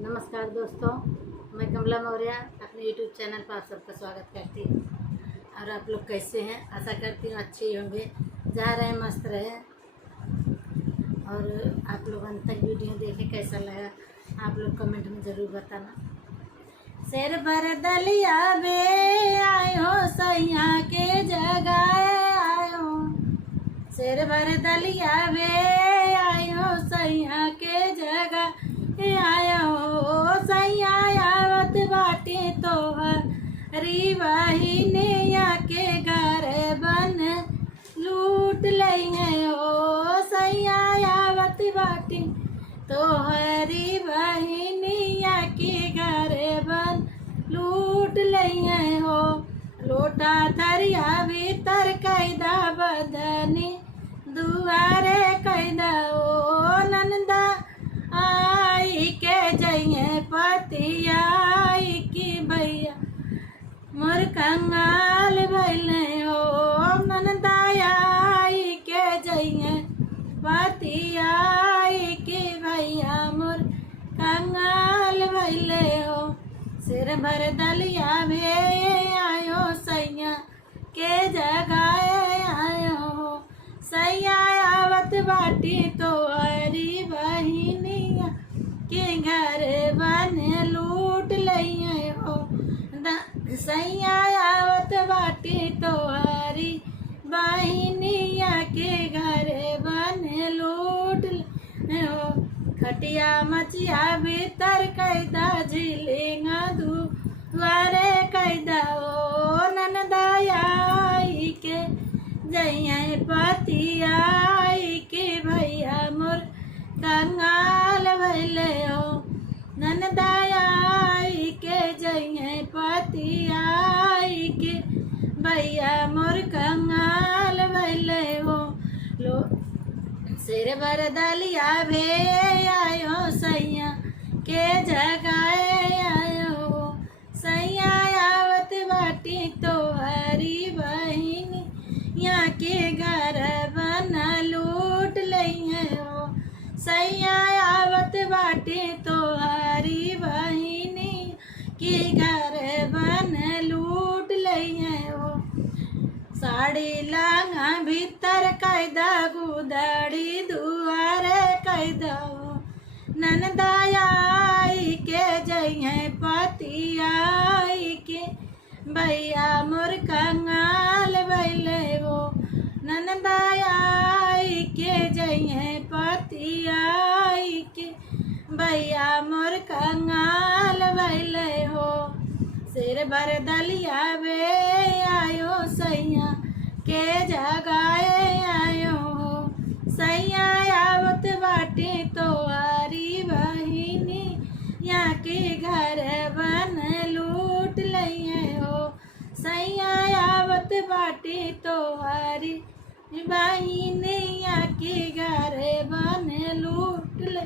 नमस्कार दोस्तों, मैं कमला मौर्य अपने यूट्यूब चैनल पर आप सबका स्वागत करती हूँ। और आप लोग कैसे हैं? आशा करती हूँ अच्छे ही होंगे, जा रहे हैं मस्त रहे। और आप लोग अंत तक वीडियो देखें, कैसा लगा आप लोग कमेंट में ज़रूर बताना। शेर भर दलिया बे आयो सैया के जगह आयो, शेर भर दलिया बे आयो सैया के जगह आयो, सैया आवत बाटे तोहरी बहिनिया के घर बन लूट लइहे ओ, सैया आवत बाटे तोहरी बहिनिया के घर बन लूट लइहे हो। लोटा थरिया भीतर कैदा बदनी दुआरे कैदा ओ, नंदा आई के जइए पतियाई की भैया मोर कंगाल भैले हो, नंदाई के जइए पतियाई की भैया मोर कंगाल भैले हो। सिर भर दलिया भे आयो सैया के जगह आयो हो, सैया आवत बाटी तोहरी बहिनिया के घर बन लूट लइहे हो, सैया आवत बाटी तोहरी बहिनिया के घर बन लूट लइहे हो। खटिया मचिया भीतर कैदा झिलेंगा दुआरे कैदा ओ, ननदाई के जइए पतियाई के भैया मोर कंगाल भैले हो, ननदाई के जइए पतियाई के भैया मोर कंगाल भैले हो। लो सिर भर दलिया भे आयो सैया के जगह आयो, सैया आवत बाटी तोहरी बहिनी यहाँ के घर बन लूट लइहे हो, सैया आवत बाटे तोहरी बहिनी के घर बन लूट लइहे हो। साड़ी लांगा भीतर कैदा गुदड़ी दुआरे कैदा हो, ननदाई के जइए पतियाई के भैया मोर कंगाल भैले हो, ननदाई के जइए पतियाई के भैया मोर कंगाल भैले हो। सिर भर दलिया बे आयो सैया के जगह आयो हो, सैया आवत बाटे तोहरी बहिनी यहाँ के घर बन लूट लइहे हो, सैया आवत बाटे तोहरी बहिनी यहाँ के घर बन लूट ले